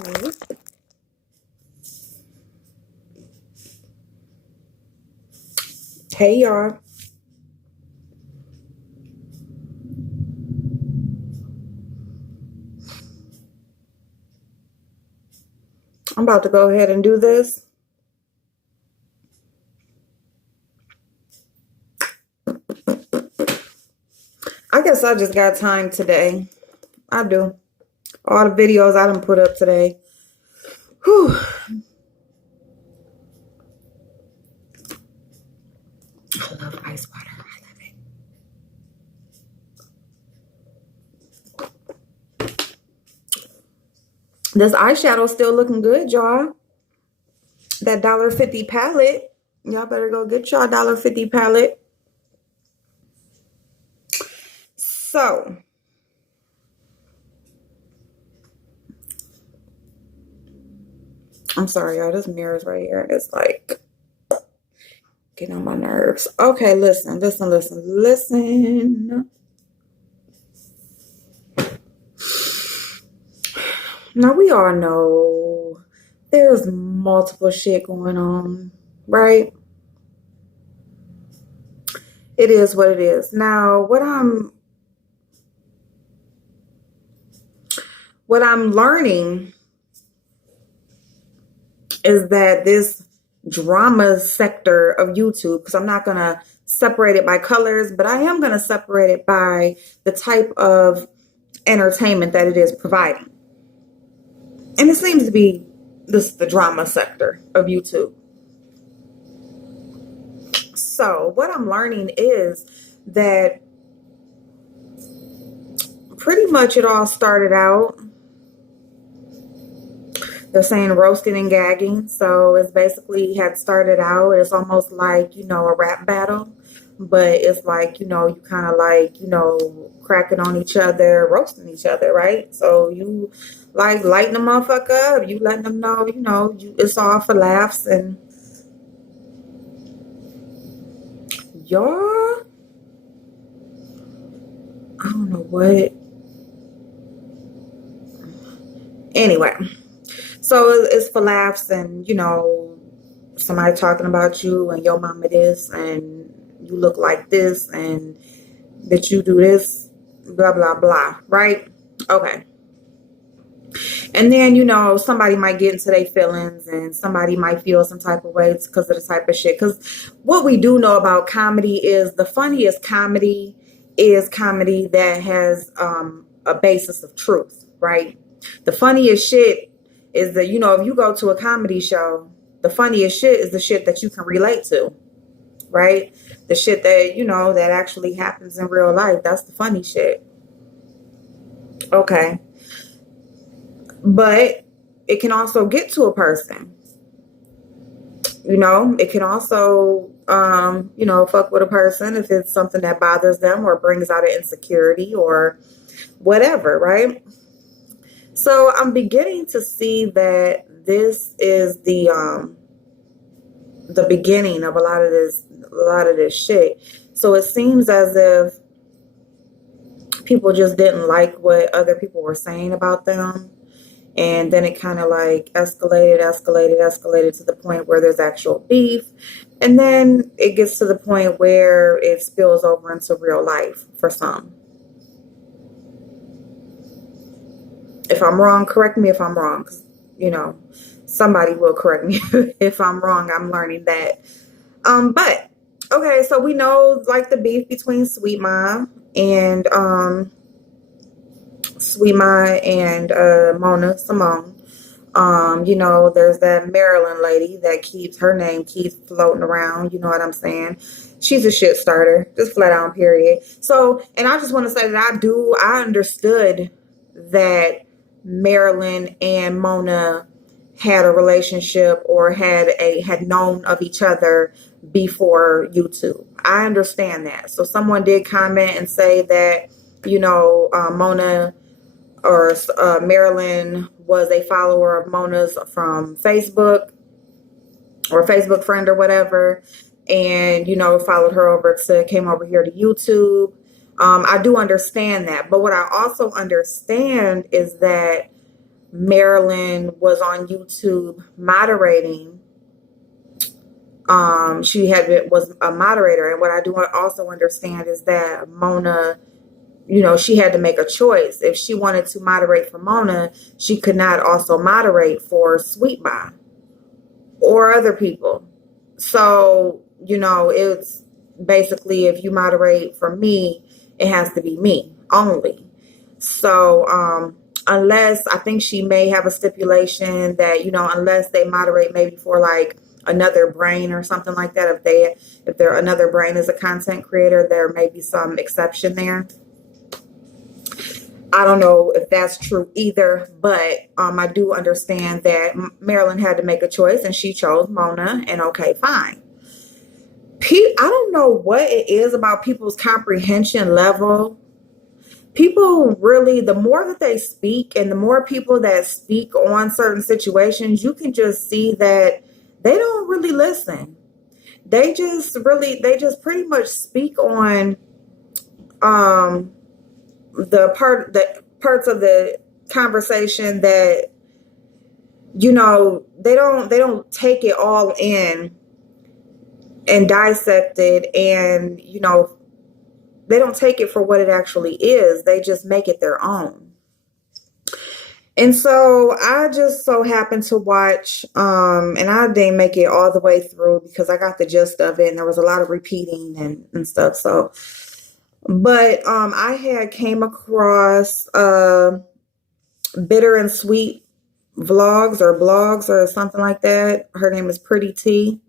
me. Hey, y'all. I'm about to go ahead and do this. I guess I just got time today. I do. All the videos I done put up today. Whew. I love ice water. I love it. This eyeshadow still looking good, y'all. That $1.50 palette. Y'all better go get y'all $1.50 palette. So, I'm sorry, y'all. This mirror's right here. It's like getting on my nerves. Okay, listen. Now, we all know there's multiple shit going on, right? It is what it is. Now, what I'm learning is that this drama sector of YouTube, because I'm not going to separate it by colors, but I am going to separate it by the type of entertainment that it is providing. And it seems to be the drama sector of YouTube. So what I'm learning is that pretty much it all started out, they're saying roasting and gagging. So it's basically had started out, it's almost like, a rap battle. But it's like, you kind of like, cracking on each other, roasting each other, right? So you like lighting the motherfucker up. You letting them know, it's all for laughs. And y'all, I don't know what. Anyway, so it's for laughs and, somebody talking about you and your mama this and you look like this and that you do this, blah, blah, blah, right? Okay. And then, somebody might get into their feelings and somebody might feel some type of way because of the type of shit. Because what we do know about comedy is the funniest comedy is comedy that has a basis of truth, right? The funniest shit is that, if you go to a comedy show, the funniest shit is the shit that you can relate to, right? The shit that, that actually happens in real life. That's the funny shit. Okay. But it can also get to a person. It can also, fuck with a person if it's something that bothers them or brings out an insecurity or whatever, right? So I'm beginning to see that this is the beginning of a lot of this shit. So it seems as if people just didn't like what other people were saying about them. And then it kind of like escalated to the point where there's actual beef. And then it gets to the point where it spills over into real life for some. If I'm wrong, correct me if I'm wrong. 'Cause, somebody will correct me if I'm wrong. I'm learning that. But, okay, so we know like the beef between Sweet Ma and Mona Simone. There's that Maryland lady that her name keeps floating around. You know what I'm saying? She's a shit starter, just flat out, period. So, and I just want to say that I understood that Marilyn and Mona had a relationship or had known of each other before YouTube. I understand that. So someone did comment and say that, Mona or Marilyn was a follower of Mona's from Facebook or Facebook friend or whatever. And, followed her came over here to YouTube. I do understand that. But what I also understand is that Marilyn was on YouTube moderating. Was a moderator, and what I do also understand is that Mona, she had to make a choice. If she wanted to moderate for Mona, she could not also moderate for Sweet Ma or other people. So, it's basically, if you moderate for me, it has to be me only. So, unless, I think she may have a stipulation that, unless they moderate maybe for like another brain or something like that, if they're another brain as a content creator, there may be some exception there. I don't know if that's true either, but I do understand that Marilyn had to make a choice and she chose Mona, and okay, fine. I don't know what it is about people's comprehension level. People really, the more that they speak and the more people that speak on certain situations, you can just see that they don't really listen. They just pretty much speak on the parts of the conversation that they don't take it all in and dissect it, and they don't take it for what it actually is. They just make it their own. And so I just so happened to watch, and I didn't make it all the way through because I got the gist of it and there was a lot of repeating and stuff. So, but I had came across Bitter and Sweet vlogs or blogs or something like that. Her name is Pretty T.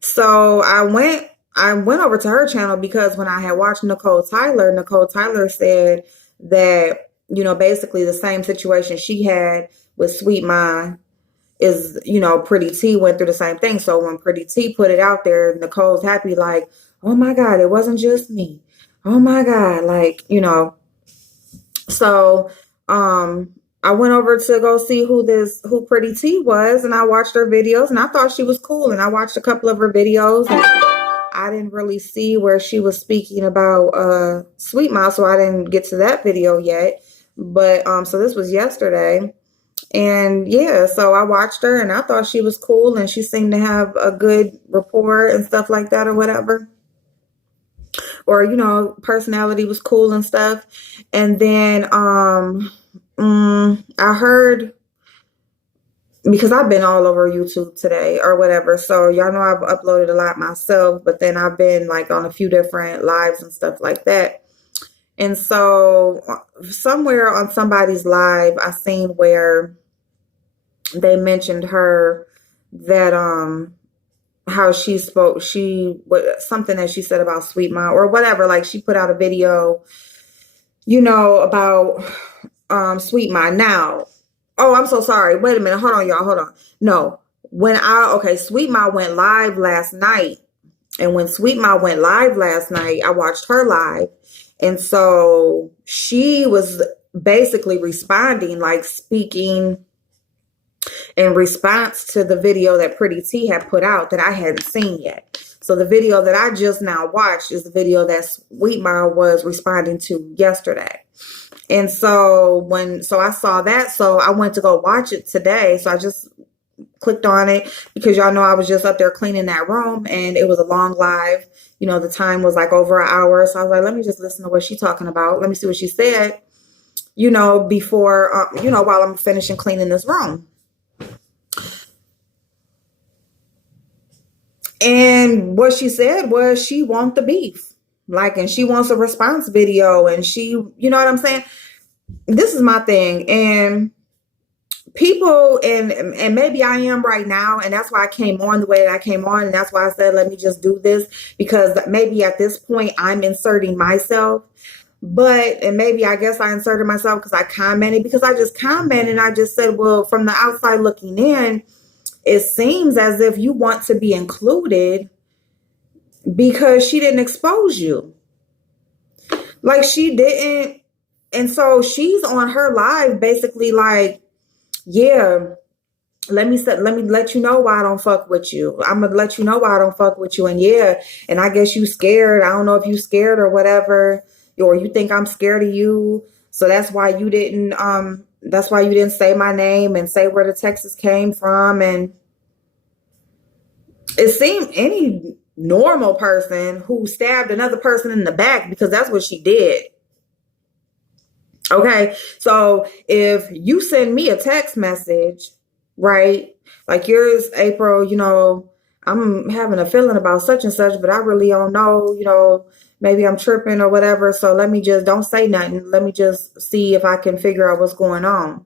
So I went over to her channel because when I had watched Nicole Tyler said that, basically the same situation she had with Sweet Ma is, Pretty T went through the same thing. So when Pretty T put it out there, Nicole's happy, like, oh my God, it wasn't just me. Oh my God. Like, so, I went over to go see who Pretty T was, and I watched her videos and I thought she was cool. And I watched a couple of her videos and I didn't really see where she was speaking about Sweet Ma, so I didn't get to that video yet. But so this was yesterday. And yeah, so I watched her and I thought she was cool and she seemed to have a good rapport and stuff like that or whatever. Or, personality was cool and stuff. And then I heard, because I've been all over YouTube today or whatever. So y'all know I've uploaded a lot myself, but then I've been like on a few different lives and stuff like that. And so somewhere on somebody's live, I seen where they mentioned her that, how she spoke, something that she said about Sweet Ma or whatever. Like she put out a video, about, Sweet Ma. Now, oh, I'm so sorry. Wait a minute. Hold on, y'all. Hold on. No, Sweet Ma went live last night. And when Sweet Ma went live last night, I watched her live. And so she was basically responding, like speaking in response to the video that Pretty T had put out that I hadn't seen yet. So the video that I just now watched is the video that Sweet Ma was responding to yesterday. And so I saw that, so I went to go watch it today. So I just clicked on it because y'all know I was just up there cleaning that room and it was a long live. The time was like over an hour. So I was like, let me just listen to what she's talking about. Let me see what she said, before, while I'm finishing cleaning this room. And what she said was she wants the beef. Like, and she wants a response video and she, you know what I'm saying? This is my thing. And people, and maybe I am right now, and that's why I came on the way that I came on, and that's why I said, let me just do this, because maybe at this point I'm inserting myself. And maybe I guess I inserted myself because I just commented and I just said, well, from the outside looking in, it seems as if you want to be included because she didn't expose you. Like she didn't. And so she's on her live basically like, yeah, let me let you know why I don't fuck with you. I'm going to let you know why I don't fuck with you. And yeah, and I guess you scared. I don't know if you scared or whatever, or you think I'm scared of you. So that's why you didn't say my name and say where the Texas came from. And it seemed any normal person who stabbed another person in the back, because that's what she did. Okay. So if you send me a text message, right? Like yours, April, I'm having a feeling about such and such, but I really don't know, maybe I'm tripping or whatever. So let me just don't say nothing. Let me just see if I can figure out what's going on.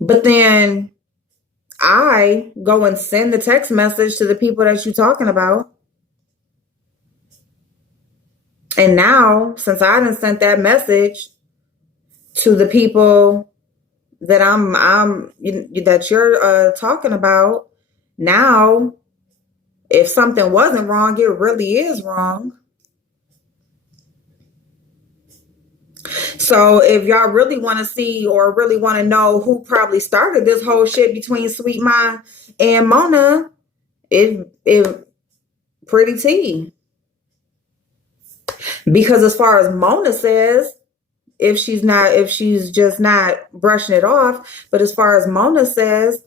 But then I go and send the text message to the people that you're talking about. And now, since I done sent that message to the people that that you're talking about, now, if something wasn't wrong, it really is wrong. So if y'all really want to see or really want to know who probably started this whole shit between Sweet Ma and Mona, it Pretty T. Because as far as Mona says, if she's just not brushing it off, but as far as Mona says,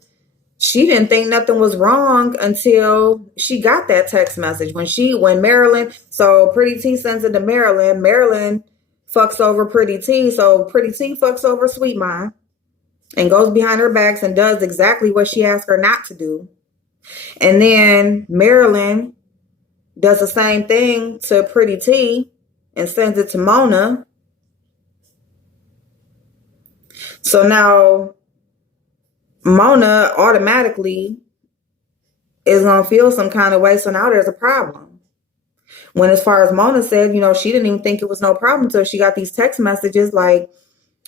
she didn't think nothing was wrong until she got that text message. When Marilyn, so Pretty T sends it to Marilyn. Marilyn fucks over Pretty T. So Pretty T fucks over Sweet Ma and goes behind her backs and does exactly what she asked her not to do. And then Marilyn does the same thing to Pretty T and sends it to Mona. So now Mona automatically is going to feel some kind of way. So now there's a problem. When as far as Mona said, she didn't even think it was no problem until she got these text messages like,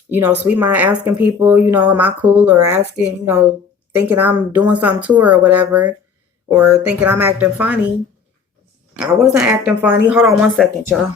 Sweet Ma asking people, am I cool, or asking, thinking I'm doing something to her or whatever, or thinking I'm acting funny. I wasn't acting funny. Hold on one second, y'all.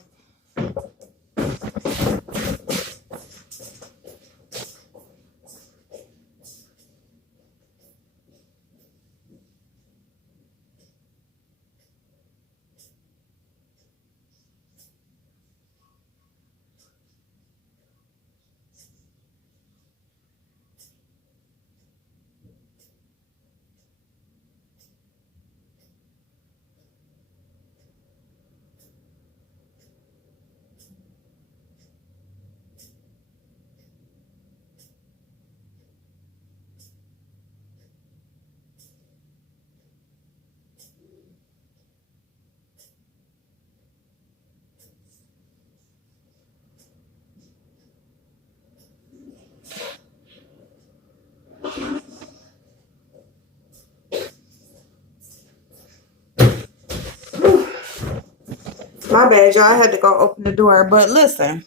My bad, y'all. I had to go open the door. But listen.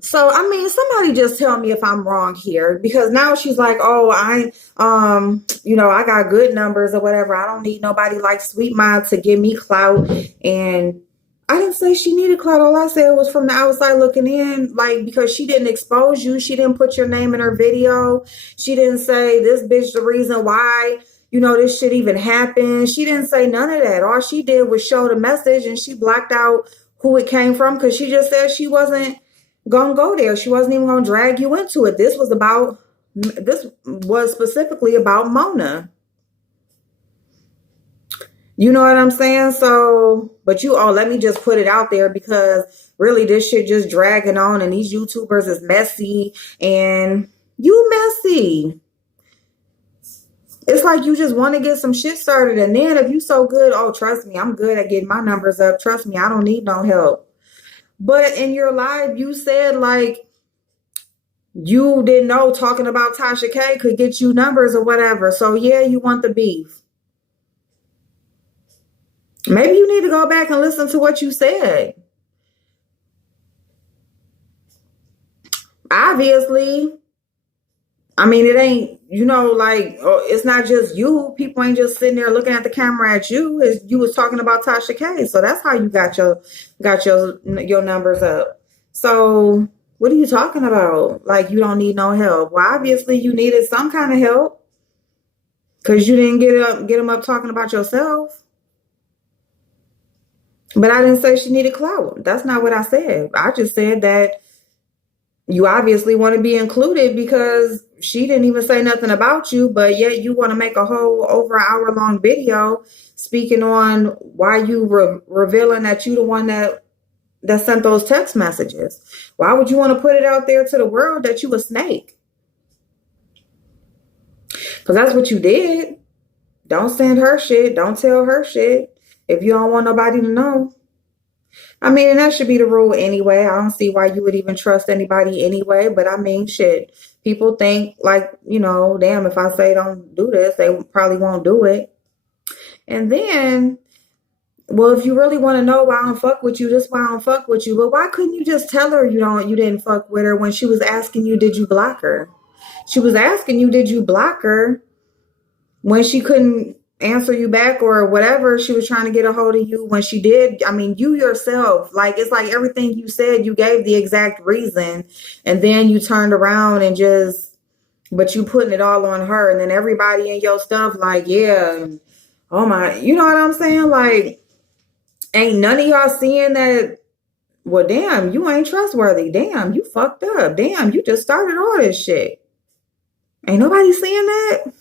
So, somebody just tell me if I'm wrong here, because now she's like, oh, I got good numbers or whatever. I don't need nobody like Sweet Ma to give me clout. And I didn't say she needed clout. All I said was from the outside looking in, like, because she didn't expose you. She didn't put your name in her video. She didn't say this bitch the reason why, this shit even happened. She didn't say none of that. All she did was show the message, and she blocked out who it came from, because she just said she wasn't gonna go there. She wasn't even gonna drag you into it. This was specifically about Mona. You know what I'm saying? So, but let me just put it out there, because really this shit just dragging on, and these YouTubers is messy, and you messy. It's like you just want to get some shit started, and then if you so good, oh, trust me, I'm good at getting my numbers up. Trust me, I don't need no help. But in your live, you said like you didn't know talking about Tasha K could get you numbers or whatever. So yeah, you want the beef. Maybe you need to go back and listen to what you said. Obviously, it ain't, it's not just you. People ain't just sitting there looking at the camera at you. You was talking about Tasha K. So that's how you got your numbers up. So what are you talking about? Like, you don't need no help. Well, obviously you needed some kind of help, because you didn't get them up talking about yourself. But I didn't say she needed clout. That's not what I said. I just said that you obviously want to be included because she didn't even say nothing about you, but yet you want to make a whole over an hour long video speaking on why you revealing that you the one that sent those text messages. Why would you want to put it out there to the world that you a snake? Because that's what you did. Don't send her shit. Don't tell her shit if you don't want nobody to know. I mean, and that should be the rule anyway. I don't see why you would even trust anybody anyway. But I mean, shit, people think like, damn, if I say don't do this, they probably won't do it. And then, well, if you really want to know why I don't fuck with you, that's why I don't fuck with you. But why couldn't you just tell her you didn't fuck with her when she was asking you, did you block her? She was asking you, did you block her? When she couldn't answer you back or whatever, she was trying to get a hold of you. When she did, I mean, you yourself, like, it's like everything you said, you gave the exact reason. And then you turned around and but you putting it all on her. And then everybody in your stuff, like, yeah, oh my, you know what I'm saying? Like, ain't none of y'all seeing that, well, damn, you ain't trustworthy. Damn, you fucked up. Damn, you just started all this shit. Ain't nobody seeing that?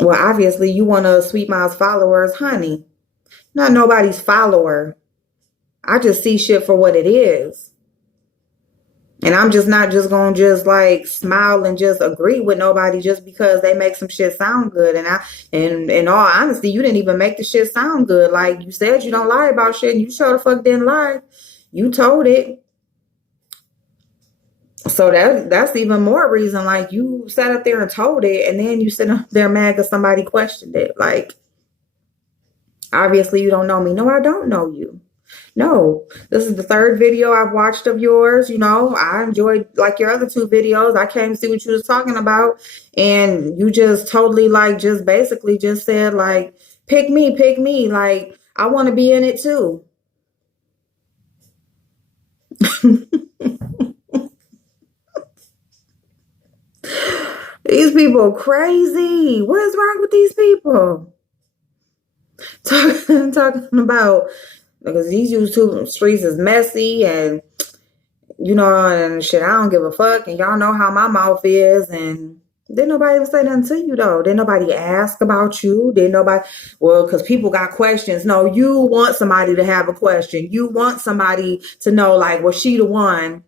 Well, obviously, you want to Sweet Miles followers, honey. Not nobody's follower. I just see shit for what it is. And I'm just not just going to just like smile and just agree with nobody just because they make some shit sound good. And in all honesty, you didn't even make the shit sound good. Like you said, you don't lie about shit and you sure the fuck didn't lie. You told it. So that's even more reason, like, you sat up there and told it, and then you sit up there mad because somebody questioned it. Like, obviously you don't know me. No, I don't know you. No, this is the third video I've watched of yours. I enjoyed like your other two videos. I came to see what you was talking about, and you just totally like just basically just said like, pick me, like I want to be in it too. These people crazy. What is wrong with these people? Talking about, because these YouTube streets is messy and and shit, I don't give a fuck, and y'all know how my mouth is, and didn't nobody even say nothing to you though. Didn't nobody ask about you. Didn't nobody, well, because people got questions. No, you want somebody to have a question. You want somebody to know, like, was she the one?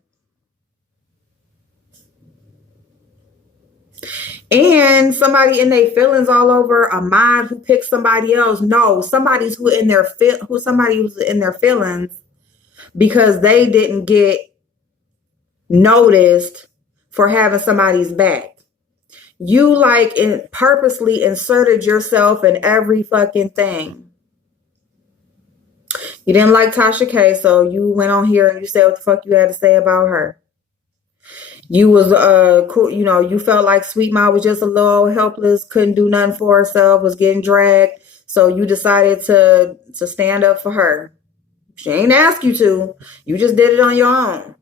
And somebody in their feelings all over a mod who picked somebody else. No, somebody who's in their feelings because they didn't get noticed for having somebody's back. You like purposely inserted yourself in every fucking thing. You didn't like Tasha K, so you went on here and you said what the fuck you had to say about her. You was cool, you felt like Sweet Ma was just a little helpless, couldn't do nothing for herself, was getting dragged. So you decided to stand up for her. She ain't asked you to. You just did it on your own.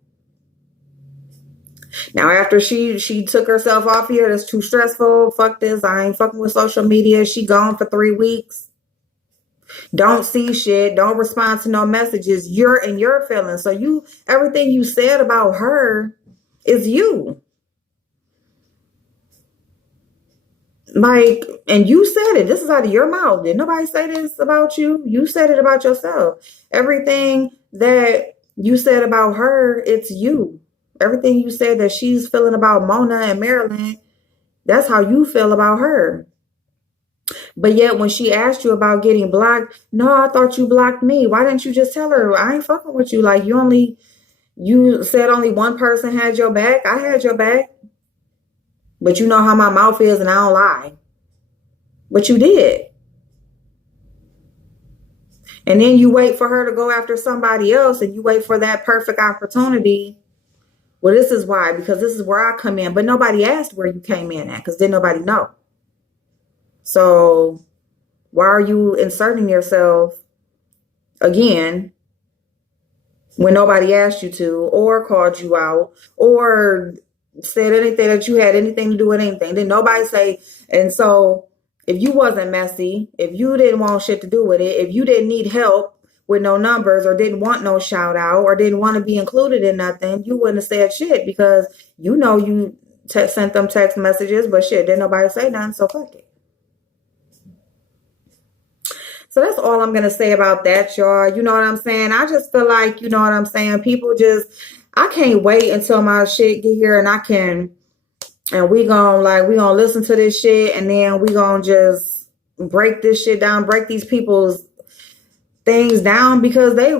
Now after she took herself off here, that's too stressful. Fuck this. I ain't fucking with social media. She gone for 3 weeks. Don't see shit. Don't respond to no messages. You're in your feelings. So everything you said about her is you. Like, and you said it. This is out of your mouth. Did nobody say this about you? You said it about yourself. Everything that you said about her, it's you. Everything you said that she's feeling about Mona and Marilyn, that's how you feel about her. But yet when she asked you about getting blocked, no, I thought you blocked me. Why didn't you just tell her I ain't fucking with you? Like, you said only one person had your back. I had your back. But you know how my mouth is and I don't lie. But you did. And then you wait for her to go after somebody else and you wait for that perfect opportunity. Well, this is why, because this is where I come in. But nobody asked where you came in at because didn't nobody know. So why are you inserting yourself again when nobody asked you to or called you out or said anything that you had anything to do with anything? Didn't nobody say? And so if you wasn't messy, if you didn't want shit to do with it, if you didn't need help with no numbers or didn't want no shout out or didn't want to be included in nothing, you wouldn't have said shit because you know you sent them text messages, but shit, didn't nobody say nothing, so fuck it. So that's all I'm going to say about that, y'all. You know what I'm saying? I just feel like, you know what I'm saying? People just, I can't wait until my shit get here and we gonna listen to this shit and then we gonna just break this shit down, break these people's things down because they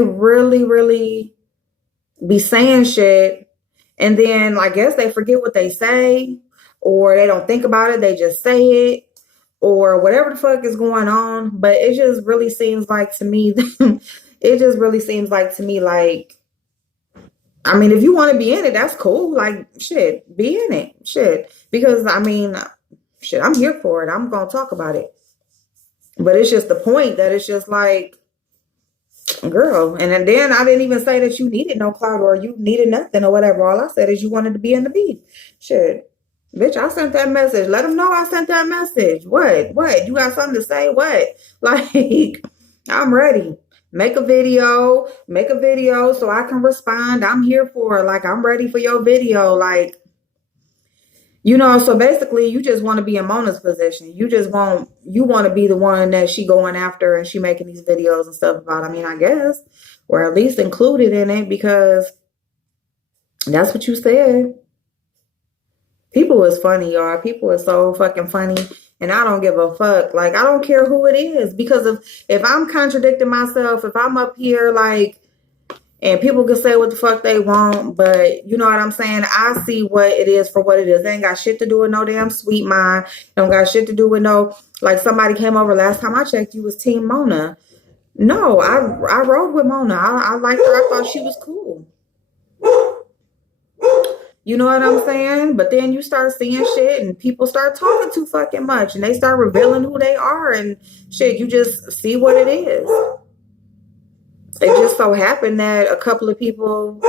really be saying shit and then I guess they forget what they say or they don't think about it, they just say it or whatever the fuck is going on. But it just really seems like to me like, I mean, if you want to be in it, that's cool. Like, shit, be in it. Shit. Because, I mean, shit, I'm here for it. I'm going to talk about it. But it's just the point that it's just like, girl. And then I didn't even say that you needed no clout or you needed nothing or whatever. All I said is you wanted to be in the beat. Shit. Bitch, I sent that message. Let them know I sent that message. What? You got something to say? What? Like, I'm ready. Make a video so I can respond. I'm here for it. Like, I'm ready for your video. Like, you know, so basically you just want to be in Mona's position. You want to be the one that she going after and she making these videos and stuff about. I mean, I guess, or at least included in it because that's what you said. People is funny, y'all. People are so fucking funny. And I don't give a fuck. Like, I don't care who it is. Because if I'm contradicting myself, if I'm up here, like, and people can say what the fuck they want, but you know what I'm saying? I see what it is for what it is. They ain't got shit to do with no damn sweet mind. Don't got shit to do with no, like somebody came over last time I checked, you was Team Mona. No, I rode with Mona. I liked her. I thought she was cool. You know what I'm saying? But then you start seeing shit and people start talking too fucking much and they start revealing who they are and shit. You just see what it is. It just so happened that a couple of people,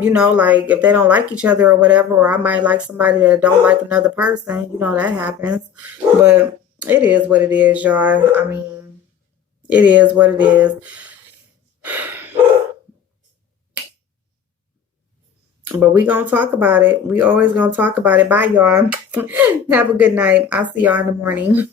you know, like if they don't like each other or whatever, or I might like somebody that don't like another person, you know, that happens. But it is what it is, y'all. I mean, it is what it is. But we gonna talk about it. We always gonna talk about it. Bye, y'all. Have a good night. I'll see y'all in the morning.